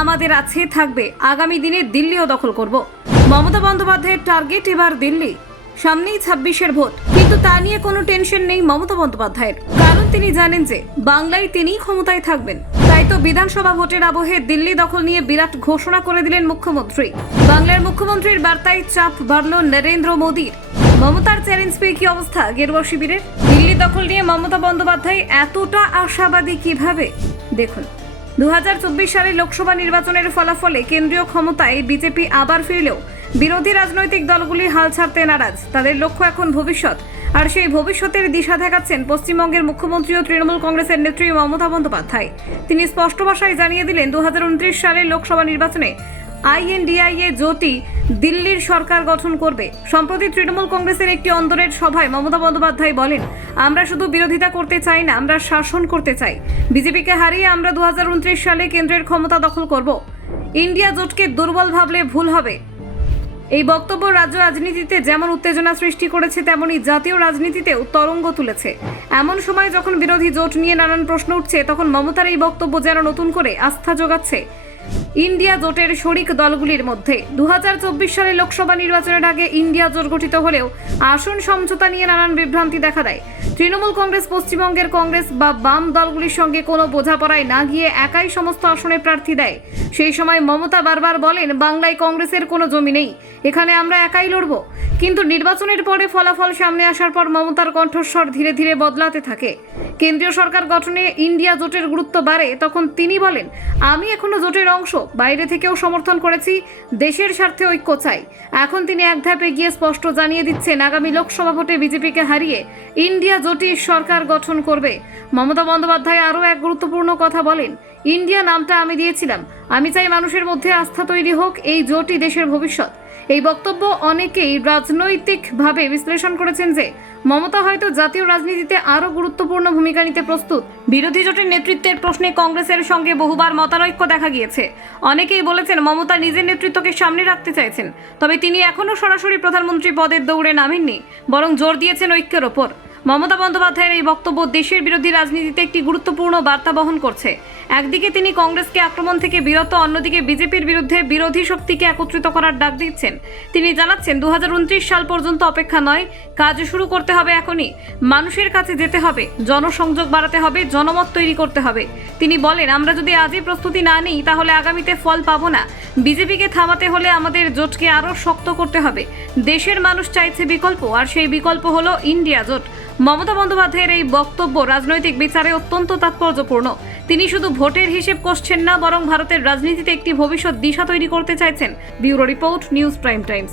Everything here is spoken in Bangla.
আমাদের আছে, থাকবে। আগামী দিনে দিল্লিও দখল করব। মমতা বন্দ্যোপাধ্যায়ের টার্গেট এবার দিল্লি। সামনেই ছাব্বিশের ভোট। কিন্তু তা নিয়ে কোনো টেনশন নেই মমতা বন্দ্যোপাধ্যায়ের। কারণ তিনি জানেন যে, বাংলায় তিনিই ক্ষমতায় থাকবেন। তাই তো বিধানসভা ভোটের আবহে দিল্লি দখল নিয়ে বিরাট ঘোষণা করে দিলেন মুখ্যমন্ত্রী। বাংলার মুখ্যমন্ত্রীর বার্তায় চাপ বাড়ল নরেন্দ্র মোদীর। মমতার চ্যালেঞ্জ পেয়ে কি অবস্থা গেরুয়া শিবিরের? দিল্লি দখল নিয়ে মমতা বন্দ্যোপাধ্যায় এতটা আশাবাদী কীভাবে? দেখুন। দু সালের লোকসভা নির্বাচনের ফলাফলে কেন্দ্রীয় ক্ষমতায় বিজেপি আবার ফিরলেও বিরোধী রাজনৈতিক দলগুলি হাল ছাড়তে নারাজ। তাদের লক্ষ্য এখন ভবিষ্যৎ। আর সেই ভবিষ্যতের দিশা দেখাচ্ছেন পশ্চিমবঙ্গের মুখ্যমন্ত্রী ও তৃণমূল কংগ্রেসের নেত্রী মমতা বন্দ্যোপাধ্যায়। তিনি স্পষ্ট ভাষায় জানিয়ে দিলেন দু হাজার উনত্রিশ সালের লোকসভা নির্বাচনে আইএনডিআইএ জোটি দিল্লির সরকার গঠন করবে। সম্প্রতি তৃণমূল কংগ্রেসের একটি অন্দরের সভায় মমতা বন্দ্যোপাধ্যায় বলেন, আমরা শুধু বিরোধিতা করতে চাই না, আমরা শাসন করতে চাই। বিজেপিকে হারিয়ে আমরা দু সালে কেন্দ্রের ক্ষমতা দখল করব। ইন্ডিয়া জোটকে দুর্বল ভাবলে ভুল হবে। এই বক্তব্য রাজ্য রাজনীতিতে যেমন উত্তেজনা সৃষ্টি করেছে তেমনি জাতীয় রাজনীতিতেও তরঙ্গ তুলেছে। এমন সময় যখন বিরোধী জোট নিয়ে নানান প্রশ্ন উঠছে, তখন মমতার এই বক্তব্য যেন নতুন করে আস্থা যোগাচ্ছে। ইন্ডিয়া জোটের শরিক দলগুলির মধ্যে। দু হাজার চব্বিশ সালে লোকসভা নির্বাচনের আগে ইন্ডিয়া জোট গঠিত হলেও আসন সমঝোতা নিয়ে নানান বিভ্রান্তি দেখা দেয়। তৃণমূল কংগ্রেস, পশ্চিমবঙ্গের কংগ্রেস বা বাম দলগুলির সঙ্গে কোনো বোঝাপড়ায় না গিয়ে একাই সমস্ত আসনে প্রার্থী দেয়। সেই সময় মমতা বারবার বলেন, বাংলায় কংগ্রেসের কোনো জমি নেই, এখানে আমরা একাই লড়ব। কিন্তু নির্বাচনের পরে ফলাফল সামনে আসার পর মমতার কণ্ঠস্বর ধীরে ধীরে বদলাতে থাকে। কেন্দ্রীয় সরকার গঠনে ইন্ডিয়া জোটের গুরুত্ব বাড়ে, তখন তিনি বলেন, আমি এখনও জোটের অংশ বাইরে থেকেও সমর্থন করেছি, দেশের স্বার্থে ঐক্য চাই। এখন তিনি এক ধাপে গিয়ে স্পষ্ট জানিয়ে দিচ্ছেন, আগামী লোকসভা ভোটে বিজেপিকে হারিয়ে ইন্ডিয়া জোটের সরকার গঠন করবে। মমতা বন্দ্যোপাধ্যায় আরও এক গুরুত্বপূর্ণ কথা বলেন, ইন্ডিয়া নামটা আমি দিয়েছিলাম। আমি চাই মানুষের মধ্যে আস্থা তৈরি হোক, এই জোটই দেশের ভবিষ্যৎ। এই বক্তব্য অনেকেই রাজনৈতিকভাবে বিশ্লেষণ করেছেন যে মমতা হয়তো জাতীয় রাজনীতিতে আরও গুরুত্বপূর্ণ ভূমিকা নিতে প্রস্তুত। বিরোধী জোটের নেতৃত্বের প্রশ্নে কংগ্রেসের সঙ্গে বহুবার মতানৈক্য দেখা গিয়েছে। অনেকেই বলেছেন মমতা নিজের নেতৃত্বকে সামনে রাখতে চাইছেন, তবে তিনি এখনও সরাসরি প্রধানমন্ত্রী পদের দৌড়ে নামেননি, বরং জোর দিয়েছেন ঐক্যের ওপর। মমতা বন্দ্যোপাধ্যায়ের এই বক্তব্য দেশের বিরোধী রাজনীতিতে একটি গুরুত্বপূর্ণ বার্তা বহন করছে। একদিকে তিনি কংগ্রেসকে আক্রমণ থেকে বিরত, অন্যদিকে বিজেপির বিরুদ্ধে বিরোধী শক্তিকে একত্রিত করার ডাক দিচ্ছেন। তিনি জানাচ্ছেন দু হাজার উনত্রিশ সাল পর্যন্ত অপেক্ষা নয়, কাজ শুরু করতে হবে এখনই। মানুষের কাছে যেতে হবে, জনসংযোগ বাড়াতে হবে, জনমত তৈরি করতে হবে। তিনি বলেন, আমরা যদি আজই প্রস্তুতি না নিই, তাহলে আগামীতে ফল পাবো না। বিজেপিকে থামাতে হলে আমাদের জোটকে আরও শক্ত করতে হবে। দেশের মানুষ চাইছে বিকল্প, আর সেই বিকল্প হলো ইন্ডিয়া জোট। মমতা বন্দ্যোপাধ্যায়ের এই বক্তব্য রাজনৈতিক বিচারে অত্যন্ত তাৎপর্যপূর্ণ। তিনি শুধু ভোটের হিসেব কষছেন না, বরং ভারতের রাজনীতিতে একটি ভবিষ্যৎ দিশা তৈরি করতে চাইছেন। Bureau report, news prime times.